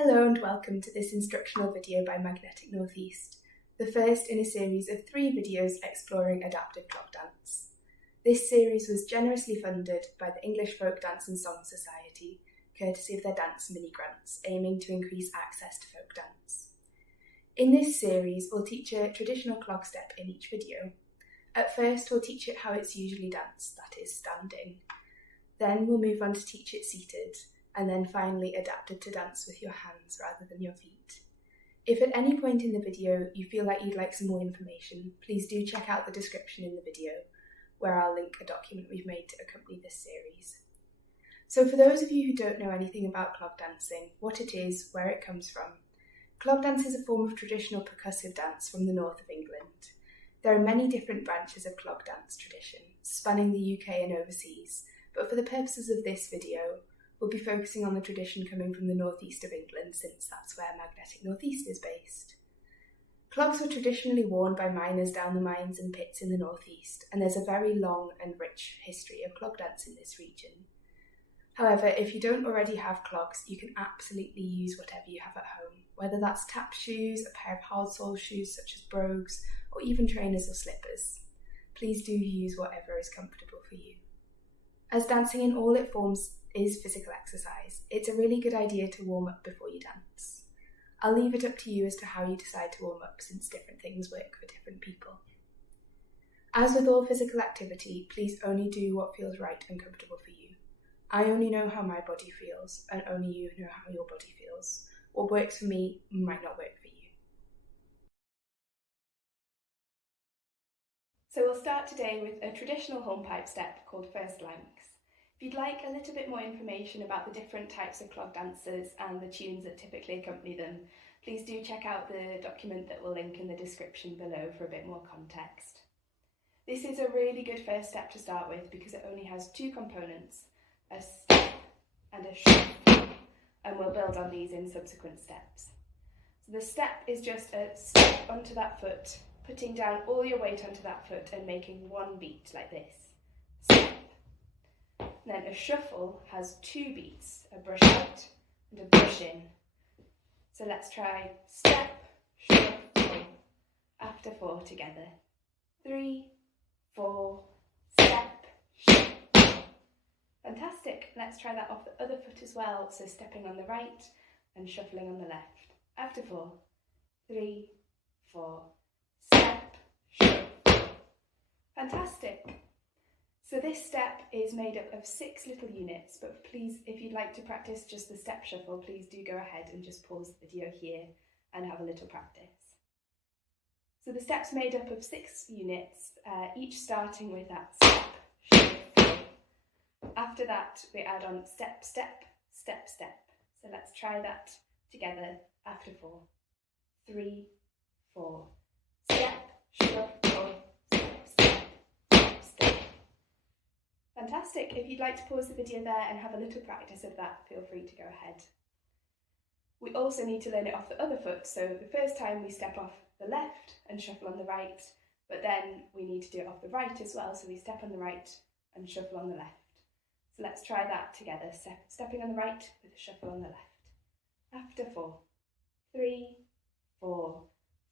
Hello and welcome to this instructional video by Magnetic Northeast, the first in a series of 3 videos exploring adaptive clog dance. This series was generously funded by the English Folk Dance and Song Society, courtesy of their dance mini-grants, aiming to increase access to folk dance. In this series, we'll teach a traditional clog step in each video. At first, we'll teach it how it's usually danced, that is, standing. Then we'll move on to teach it seated, and then finally adapted to dance with your hands rather than your feet. If at any point in the video you feel like you'd like some more information, please do check out the description in the video, where I'll link a document we've made to accompany this series. So for those of you who don't know anything about clog dancing, what it is, where it comes from, clog dance is a form of traditional percussive dance from the north of England. There are many different branches of clog dance tradition, spanning the UK and overseas, but for the purposes of this video, we'll be focusing on the tradition coming from the northeast of England, since that's where Magnetic Northeast is based. Clogs were traditionally worn by miners down the mines and pits in the northeast, and there's a very long and rich history of clog dance in this region. However, if you don't already have clogs, you can absolutely use whatever you have at home, whether that's tap shoes, a pair of hard sole shoes such as brogues, or even trainers or slippers. Please do use whatever is comfortable for you. As dancing in all its forms is physical exercise, it's a really good idea to warm up before you dance. I'll leave it up to you as to how you decide to warm up, since different things work for different people. As with all physical activity, please only do what feels right and comfortable for you. I only know how my body feels, and only you know how your body feels. What works for me might not work for you. So we'll start today with a traditional hornpipe step called First Lanks. If you'd like a little bit more information about the different types of clog dances and the tunes that typically accompany them, please do check out the document that we'll link in the description below for a bit more context. This is a really good first step to start with because it only has 2 components, a step and a shuffle, and we'll build on these in subsequent steps. So the step is just a step onto that foot, putting down all your weight onto that foot and making one beat like this. Step. Then a shuffle has 2 beats, a brush out and a brush in. So let's try step, shuffle, after 4 together. 3, 4, step, shuffle. Fantastic. Let's try that off the other foot as well. So stepping on the right and shuffling on the left. After 4, 3, 4, step, shuffle. Fantastic. So this step is made up of 6 little units, but please, if you'd like to practice just the step shuffle, please do go ahead and just pause the video here and have a little practice. So the step's made up of 6 units, each starting with that step, shuffle. After that, we add on step, step, step, step. So let's try that together after 4. 3, 4, step, shuffle, step, step, step, step. Fantastic. If you'd like to pause the video there and have a little practice of that, feel free to go ahead. We also need to learn it off the other foot, so the first time we step off the left and shuffle on the right, but then we need to do it off the right as well, so we step on the right and shuffle on the left. So let's try that together, stepping on the right with a shuffle on the left. After 4, 3, 4,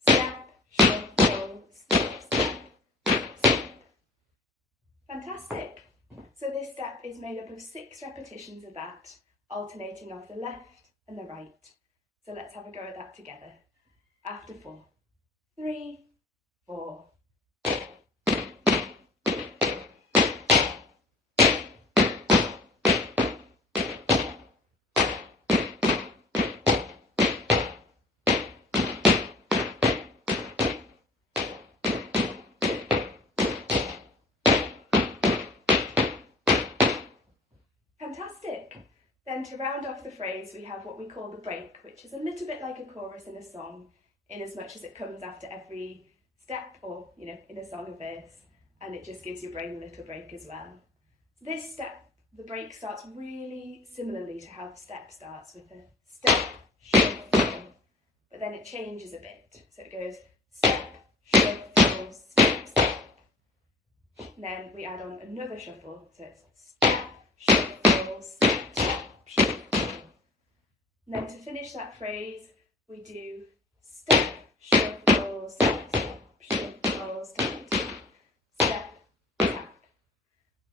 step, shuffle, step, step, step. Fantastic. So this step is made up of 6 repetitions of that, alternating off the left and the right. So let's have a go at that together. After 4, 3, 4. Fantastic! Then to round off the phrase, we have what we call the break, which is a little bit like a chorus in a song, in as much as it comes after every step or, in a song, a verse, and it just gives your brain a little break as well. So this step, the break, starts really similarly to how the step starts, with a step, shuffle, but then it changes a bit. So it goes step, shuffle, step, step. And then we add on another shuffle, so it's step, shuffle, step, step, shuffle. And then to finish that phrase, we do step, shuffle, step, step, shuffle, step, step, step, tap.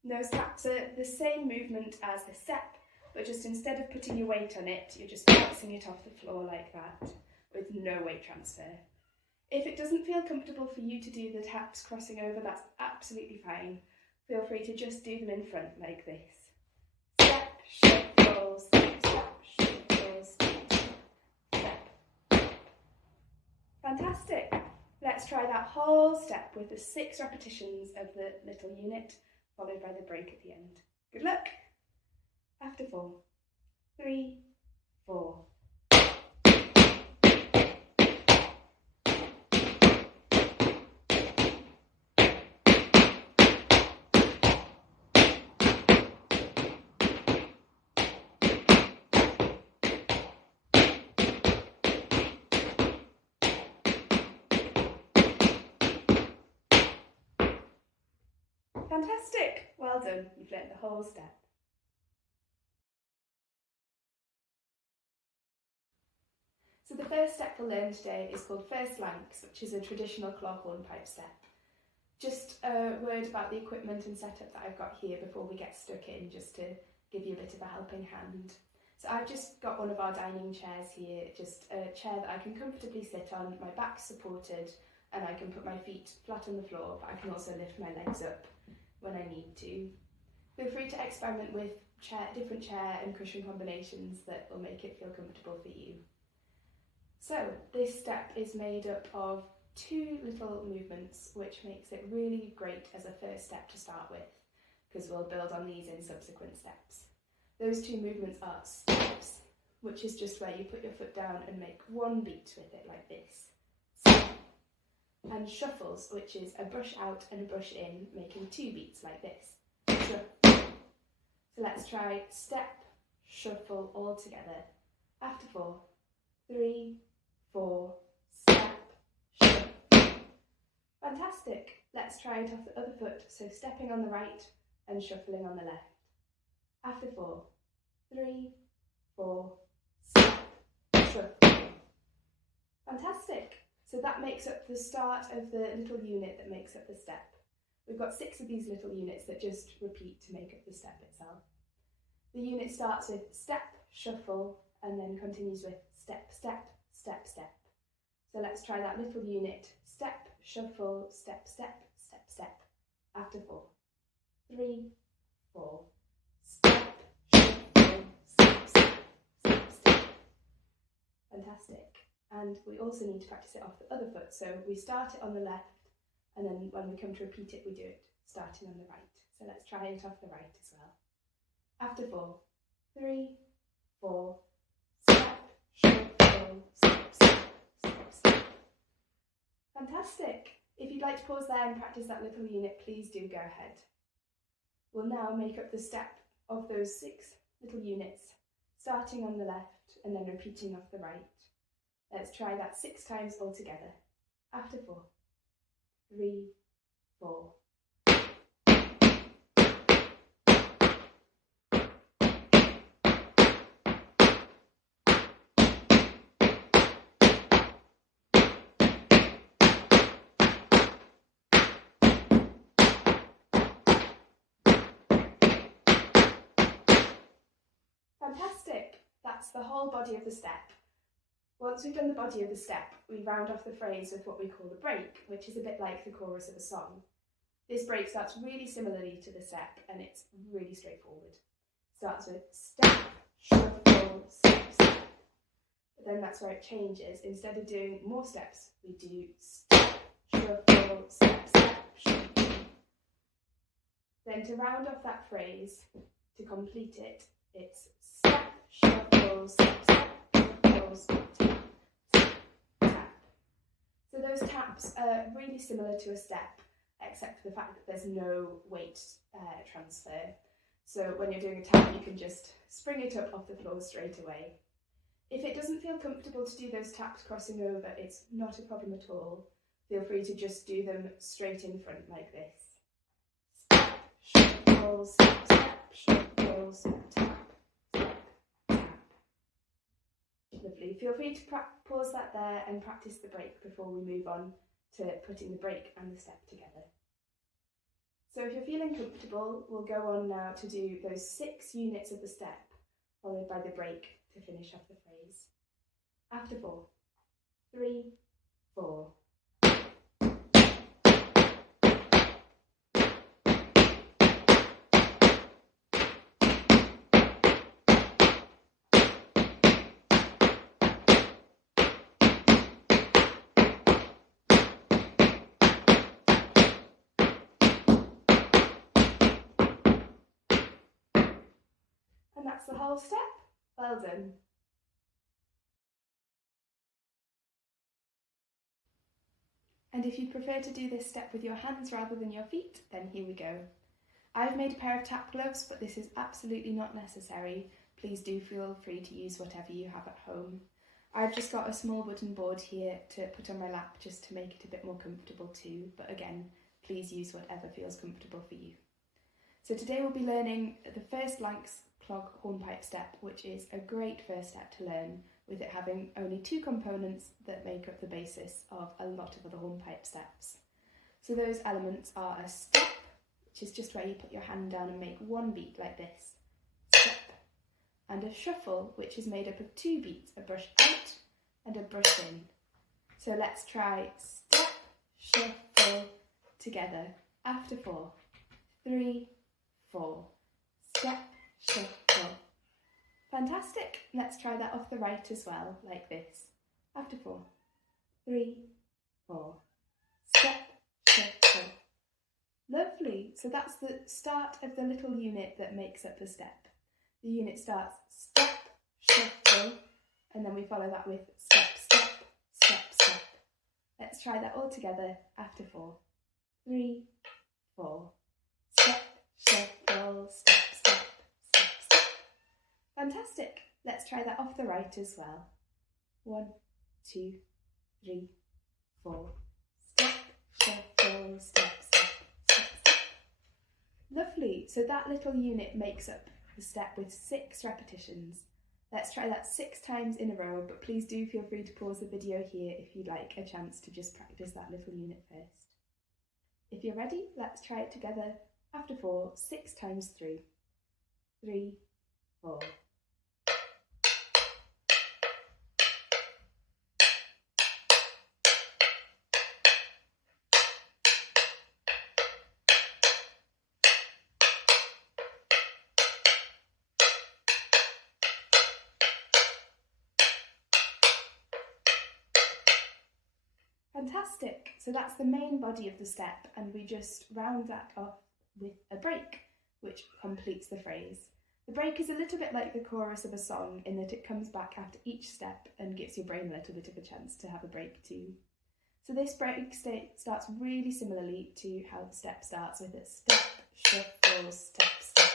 And those taps are the same movement as the step, but just instead of putting your weight on it, you're just bouncing it off the floor like that, with no weight transfer. If it doesn't feel comfortable for you to do the taps crossing over, that's absolutely fine. Feel free to just do them in front like this. Step, shuffle, step, step, shuffle, step, step. Fantastic! Let's try that whole step with the 6 repetitions of the little unit, followed by the break at the end. Good luck! After 4, 3, 4. Fantastic! Well done, you've learnt the whole step. So the first step we'll learn today is called First Lanks, which is a traditional clog hornpipe step. Just a word about the equipment and setup that I've got here before we get stuck in, just to give you a bit of a helping hand. So I've just got one of our dining chairs here, just a chair that I can comfortably sit on, my back's supported, and I can put my feet flat on the floor, but I can also lift my legs up when I need to. Feel free to experiment with different chair and cushion combinations that will make it feel comfortable for you. So this step is made up of 2 little movements, which makes it really great as a first step to start with, because we'll build on these in subsequent steps. Those 2 movements are steps, which is just where you put your foot down and make 1 beat with it like this. And shuffles, which is a brush out and a brush in, making 2 beats like this. So let's try step, shuffle all together. After 4, 3, 4, step, shuffle. Fantastic! Let's try it off the other foot, so stepping on the right and shuffling on the left. After 4, 3, 4, step, shuffle. Fantastic! So that makes up the start of the little unit that makes up the step. We've got 6 of these little units that just repeat to make up the step itself. The unit starts with step, shuffle, and then continues with step, step, step, step. So let's try that little unit. Step, shuffle, step, step, step, step. After 4, 3, 4, step, shuffle, step, step, step, step. Fantastic. And we also need to practice it off the other foot. So we start it on the left, and then when we come to repeat it, we do it starting on the right. So let's try it off the right as well. After 4, 3, 4, step, shuffle, step, step, step, step. Fantastic! If you'd like to pause there and practice that little unit, please do go ahead. We'll now make up the step of those 6 little units, starting on the left and then repeating off the right. Let's try that 6 times all together. After 4, 3, 4. Fantastic! That's the whole body of the step. Once we've done the body of the step, we round off the phrase with what we call the break, which is a bit like the chorus of a song. This break starts really similarly to the step, and it's really straightforward. Starts with step, shuffle, step, step. But then that's where it changes. Instead of doing more steps, we do step, shuffle, step, step, shuffle. Then to round off that phrase, to complete it, it's step, shuffle, step, step, shuffle, step, tap, step, tap. So those taps are really similar to a step, except for the fact that there's no weight transfer. So when you're doing a tap, you can just spring it up off the floor straight away. If it doesn't feel comfortable to do those taps crossing over, it's not a problem at all. Feel free to just do them straight in front like this. Step, shuffle, step, step, shuffle, step, tap, step, tap. Lovely. Feel free to pause that there and practice the break before we move on to putting the break and the step together. So if you're feeling comfortable, we'll go on now to do those 6 units of the step, followed by the break to finish off the phrase. After 4, 3, 4. And that's the whole step. Well done. And if you prefer to do this step with your hands rather than your feet, then here we go. I've made a pair of tap gloves, but this is absolutely not necessary. Please do feel free to use whatever you have at home. I've just got a small wooden board here to put on my lap just to make it a bit more comfortable too, but again, please use whatever feels comfortable for you. So today we'll be learning the first Lanks clog hornpipe step, which is a great first step to learn, with it having only 2 components that make up the basis of a lot of other hornpipe steps. So those elements are a step, which is just where you put your hand down and make 1 beat like this, step, and a shuffle, which is made up of 2 beats, a brush out and a brush in. So let's try step, shuffle together. After 4, 3, 4, step, shuffle. Fantastic. Let's try that off the right as well, like this. After 4, 3, 4, step, shuffle. Lovely. So that's the start of the little unit that makes up the step. The unit starts step, shuffle, and then we follow that with step, step, step, step. Let's try that all together. After 4, 3, 4, step, shuffle, step, step, step, step. Fantastic. Let's try that off the right as well. 1, 2, 3, 4. Step, shuffle, step, step, step, step. Lovely. So that little unit makes up the step with 6 repetitions. Let's try that 6 times in a row, but please do feel free to pause the video here if you'd like a chance to just practice that little unit first. If you're ready, let's try it together. After 4, 6 times through. 3, 4. Fantastic. So that's the main body of the step, and we just round that off with a break, which completes the phrase. The break is a little bit like the chorus of a song in that it comes back after each step and gives your brain a little bit of a chance to have a break too. So this break starts really similarly to how the step starts, with a step, shuffle, step, step.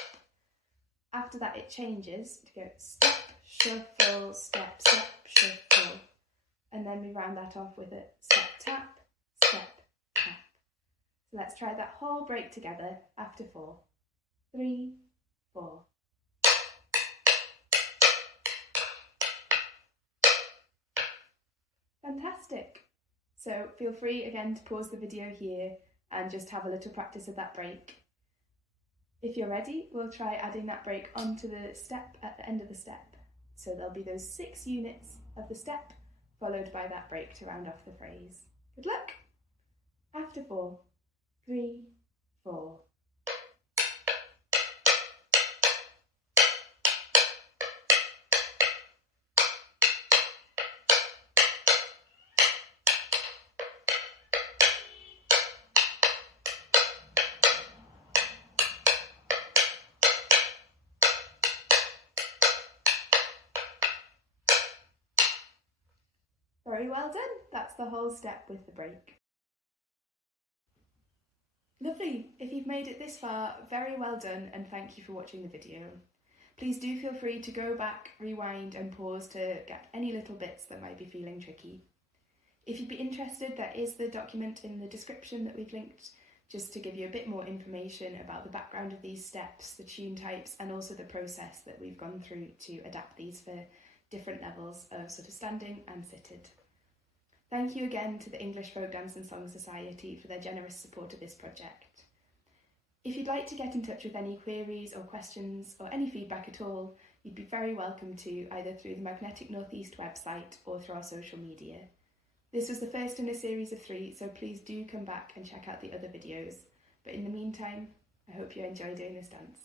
After that it changes to go step, shuffle, step, step, shuffle. And then we round that off with a step, tap, step, tap. So let's try that whole break together. After 4, 3, 4. Fantastic. So feel free again to pause the video here and just have a little practice of that break. If you're ready, we'll try adding that break onto the step at the end of the step. So there'll be those 6 units of the step, followed by that break to round off the phrase. Good luck! After 4, 3, 4. Very well done. That's the whole step with the break. Lovely. If you've made it this far, very well done, and thank you for watching the video. Please do feel free to go back, rewind and pause to get any little bits that might be feeling tricky. If you'd be interested, there is the document in the description that we've linked, just to give you a bit more information about the background of these steps, the tune types, and also the process that we've gone through to adapt these for different levels of sort of standing and seated. Thank you again to the English Folk Dance and Song Society for their generous support of this project. If you'd like to get in touch with any queries or questions or any feedback at all, you'd be very welcome to either through the Magnetic Northeast website or through our social media. This was the first in a series of 3, so please do come back and check out the other videos. But in the meantime, I hope you enjoy doing this dance.